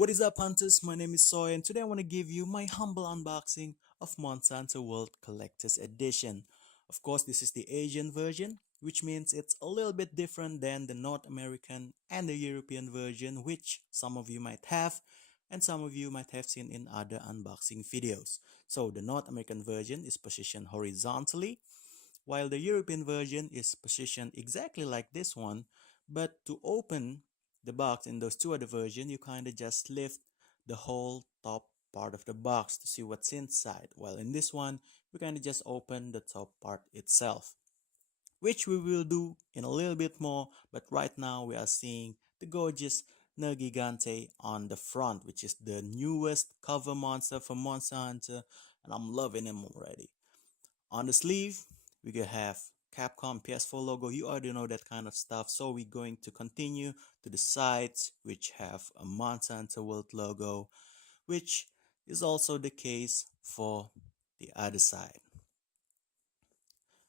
What is up, hunters? My name is Soy, and today I want to give you my humble unboxing of Monster Hunter World Collector's Edition. Of course, this is the Asian version, which means it's a little bit different than the North American and the European version, which some of you might have, and some of you might have seen in other unboxing videos. So, the North American version is positioned horizontally, while the European version is positioned exactly like this one, but to open the box in those two other versions, you kind of just lift the whole top part of the box to see what's inside. While in this one, we kind of just open the top part itself, which we will do in a little bit more, but right now we are seeing the gorgeous Nergigante on the front, which is the newest cover monster for Monster Hunter, and I'm loving him already. On the sleeve, we could have Capcom PS4 logo. You already know that kind of stuff. So we're going to continue to the sides, which have a Monster Hunter World logo, which is also the case for the other side.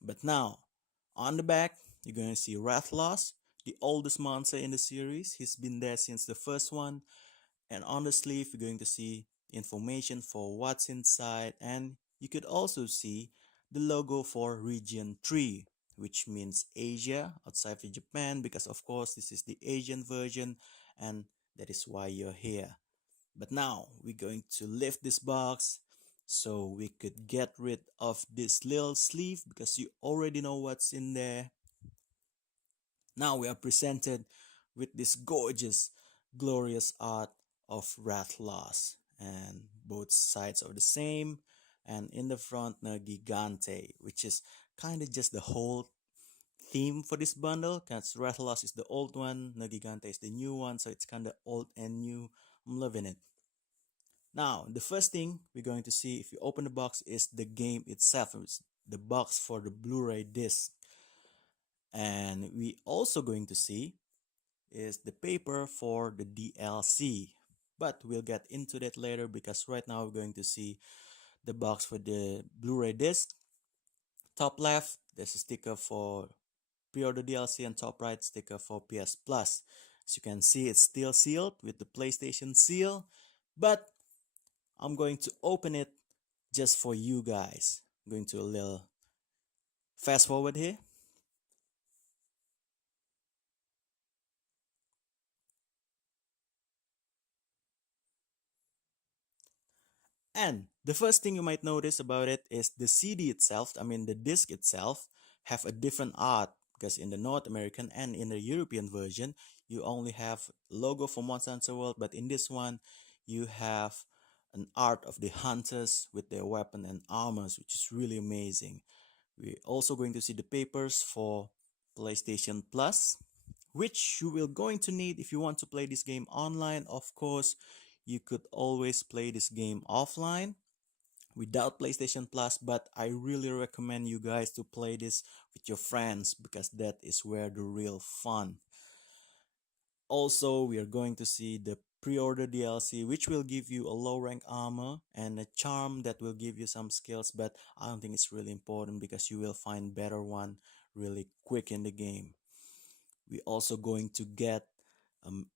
But now, on the back, you're going to see Rathlos, the oldest monster in the series. He's been there since the first one. And on the sleeve, you're going to see information for what's inside, and you could also see the logo for Region 3, which means Asia outside of Japan, because of course this is the Asian version, and that is why you're here. But now we're going to lift this box so we could get rid of this little sleeve because you already know what's in there. Now we are presented with this gorgeous, glorious art of Rathlos, and both sides are the same. And in the front, Gigante, which is kind of just the whole theme for this bundle, because Rathlos is the old one, Gigante is the new one, so it's kind of old and new. I'm loving it. Now, the first thing we're going to see if you open the box is the game itself. It's the box for the Blu-ray disc. And we also going to see is the paper for the DLC, but we'll get into that later because right now we're going to see the box for the Blu-ray disc. Top left, there's a sticker for pre-order DLC, and top right, sticker for PS Plus. As you can see, it's still sealed with the PlayStation seal, but I'm going to open it just for you guys. I'm going to a little fast forward here. And the first thing you might notice about it is the CD itself, the disc itself, have a different art because in the North American and in the European version, you only have logo for Monster Hunter World, but in this one, you have an art of the hunters with their weapon and armors, which is really amazing. We're also going to see the papers for PlayStation Plus, which you will going to need if you want to play this game online. Of course, you could always play this game offline without PlayStation Plus, but I really recommend you guys to play this with your friends because that is where the real fun. Also, we are going to see the pre-order DLC, which will give you a low rank armor and a charm that will give you some skills, but I don't think it's really important because you will find better one really quick in the game. We're also going to get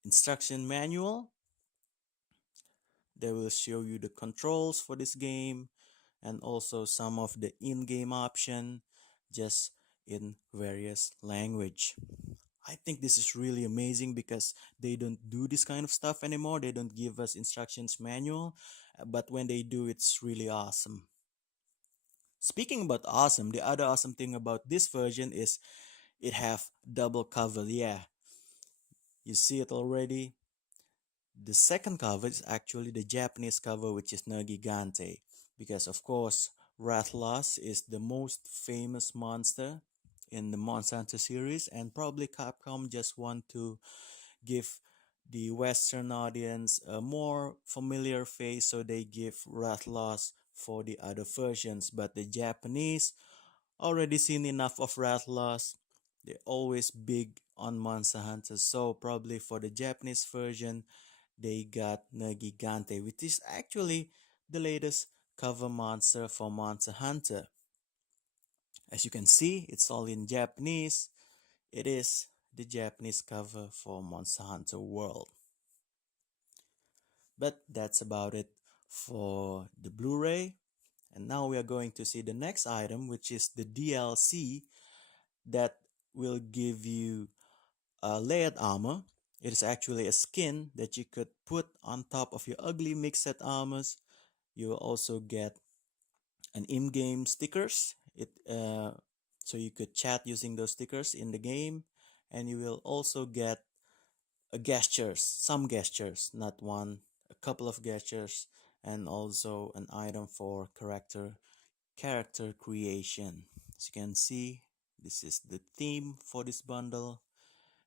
instruction manual that will show you the controls for this game and also some of the in-game option just in various language. I think this is really amazing because they don't do this kind of stuff anymore. They don't give us instructions manual, but when they do, it's really awesome. Speaking about awesome, the other awesome thing about this version is it have double cover. Yeah, you see it already. The second cover is actually the Japanese cover, which is Nergigante, because of course Rathlos is the most famous monster in the Monster Hunter series, and probably Capcom just want to give the Western audience a more familiar face, so they give Rathlos for the other versions. But the Japanese already seen enough of Rathlos. They're always big on Monster Hunter, so probably for the Japanese version, they got Nergigante, which is actually the latest cover monster for Monster Hunter. As you can see, it's all in Japanese. It is the Japanese cover for Monster Hunter World. But that's about it for the Blu-ray. And now we are going to see the next item, which is the DLC that will give you a layered armor. It is actually a skin that you could put on top of your ugly mixed set armors. You will also get an in-game stickers. So you could chat using those stickers in the game, and you will also get some gestures, not one, a couple of gestures, and also an item for character creation. As you can see, this is the theme for this bundle,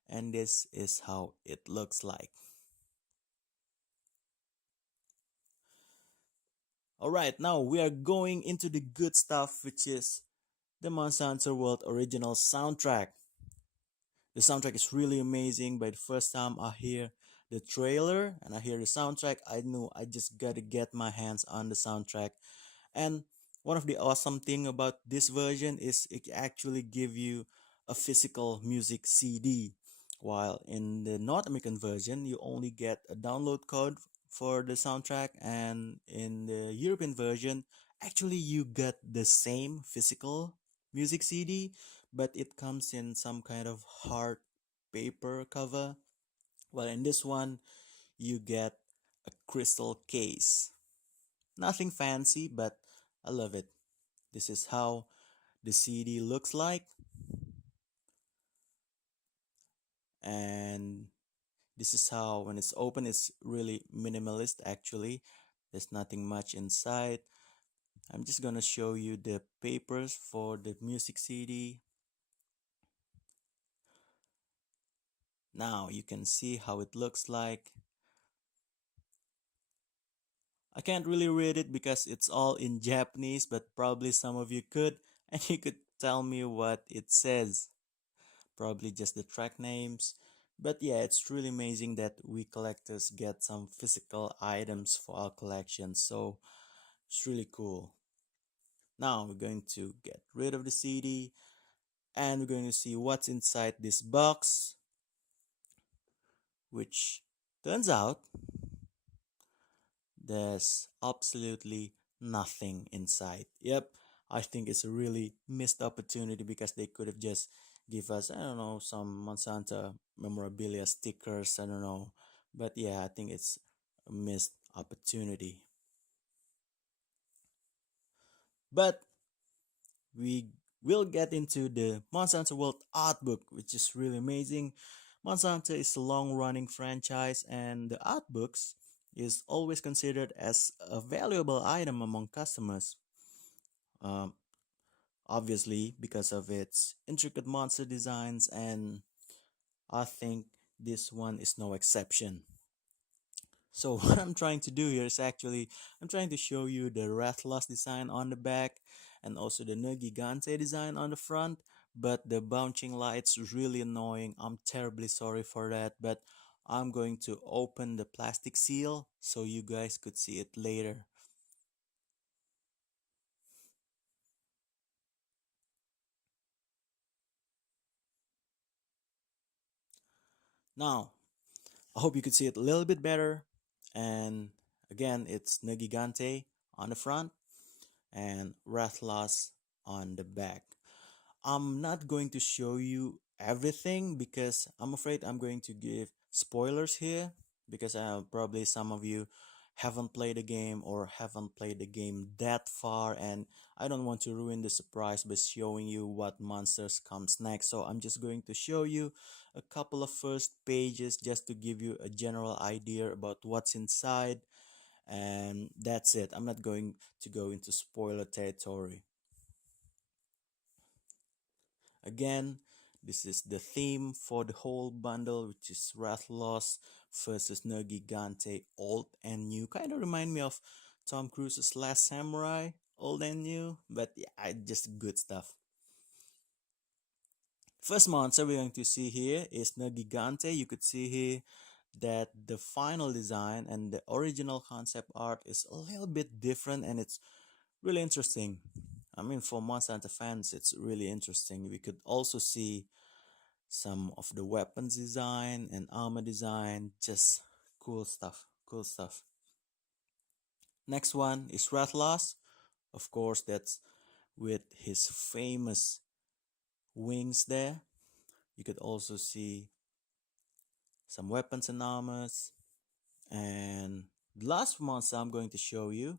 and this is how it looks like. Alright, now we are going into the good stuff, which is the Monster Hunter World original soundtrack. The soundtrack is really amazing. By the first time I hear the trailer and I hear the soundtrack, I knew I just gotta get my hands on the soundtrack. And one of the awesome thing about this version is it actually give you a physical music CD, while in the North American version you only get a download code for the soundtrack, and in the European version actually you get the same physical music CD, but it comes in some kind of hard paper cover, while in this one you get a crystal case. Nothing fancy, but I love it. This is how the CD looks like, and this is how when it's open it's really minimalist actually. There's nothing much inside. I'm just gonna show you the papers for the music CD. Now you can see how it looks like. I can't really read it because it's all in Japanese, but probably some of you could, and you could tell me what it says. Probably just the track names. But yeah, it's really amazing that we collectors get some physical items for our collection, so it's really cool. Now we're going to get rid of the CD and we're going to see what's inside this box, which turns out there's absolutely nothing inside. Yep, I think it's a really missed opportunity because they could have just give us, I don't know, some Monsanto memorabilia stickers, I don't know. But yeah, I think it's a missed opportunity. But we will get into the Monsanto World art book, which is really amazing. Monsanto is a long-running franchise, and the art books is always considered as a valuable item among customers. Um, Obviously, because of its intricate monster designs, and I think this one is no exception. So what I'm trying to do here is actually I'm trying to show you the Rathlos design on the back and also the Gigante design on the front, but the bouncing lights is really annoying. I'm terribly sorry for that, but I'm going to open the plastic seal so you guys could see it later. Now, I hope you could see it a little bit better. And again, it's Gigante on the front and Rathlos on the back. I'm not going to show you everything because I'm afraid I'm going to give spoilers here, because probably some of you haven't played the game or haven't played the game that far, and I don't want to ruin the surprise by showing you what monsters comes next. So I'm just going to show you a couple of first pages just to give you a general idea about what's inside, and that's it. I'm not going to go into spoiler territory. Again, this is the theme for the whole bundle, which is Rathlos versus Nergigante, old and new. Kind of remind me of Tom Cruise's Last Samurai, old and new, but yeah, just good stuff. First monster we're going to see here is Nergigante. You could see here that the final design and the original concept art is a little bit different, and it's really interesting. I mean, for Monster Hunter fans, it's really interesting. We could also see some of the weapons design and armor design, just cool stuff. Next one is Rathalos. Of course, that's with his famous wings there. You could also see some weapons and armors. And the last monster I'm going to show you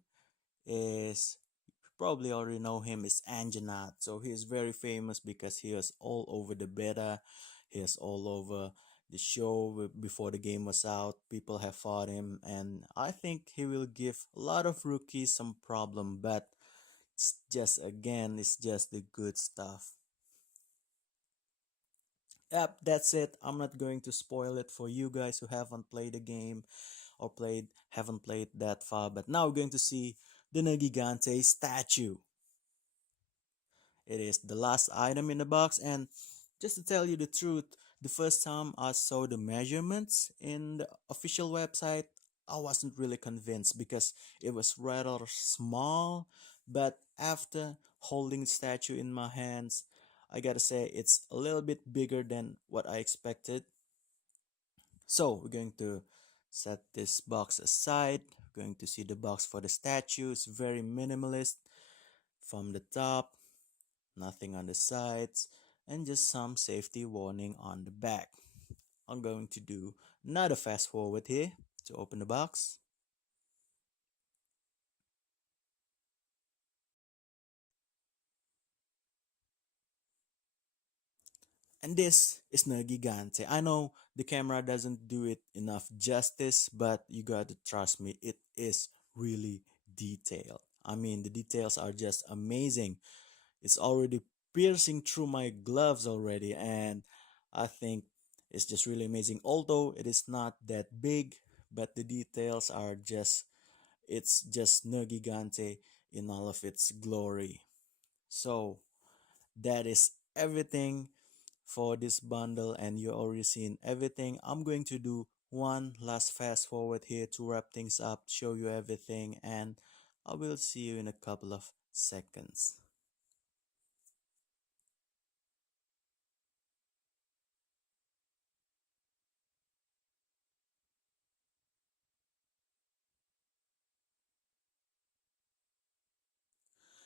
is, you probably already know him, is Anjanat. So he is very famous because he was all over the beta. He is all over the show before the game was out. People have fought him, and I think he will give a lot of rookies some problem. But it's just, again, it's just the good stuff. Yep, that's it. I'm not going to spoil it for you guys who haven't played the game or haven't played that far. But now we're going to see the Nagigante statue. It is the last item in the box, and just to tell you the truth, the first time I saw the measurements in the official website, I wasn't really convinced because it was rather small. But after holding the statue in my hands, I gotta say it's a little bit bigger than what I expected. So we're going to set this box aside. We're going to see the box for the statue. It's very minimalist. From the top, nothing on the sides, and just some safety warning on the back. I'm going to do another fast forward here to open the box. And this is the Gigante. I know the camera doesn't do it enough justice, but you gotta trust me, it is really detailed. I mean, the details are just amazing. It's already piercing through my gloves already, and I think it's just really amazing. Although it is not that big, but the details are just, it's just Nergigante in all of its glory. So that is everything for this bundle, and you already seen everything. I'm going to do one last fast forward here to wrap things up, show you everything, and I will see you in a couple of seconds.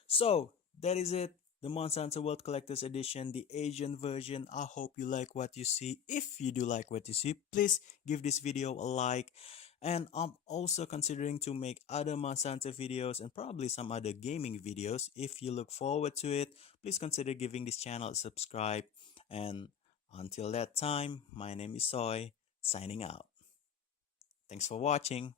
So that is it. The Monster Hunter World Collector's Edition, the Asian version. I hope you like what you see. If you do like what you see, please give this video a like. And I'm also considering to make other Monster Hunter videos and probably some other gaming videos. If you look forward to it, please consider giving this channel a subscribe. And until that time, my name is Soy, signing out. Thanks for watching.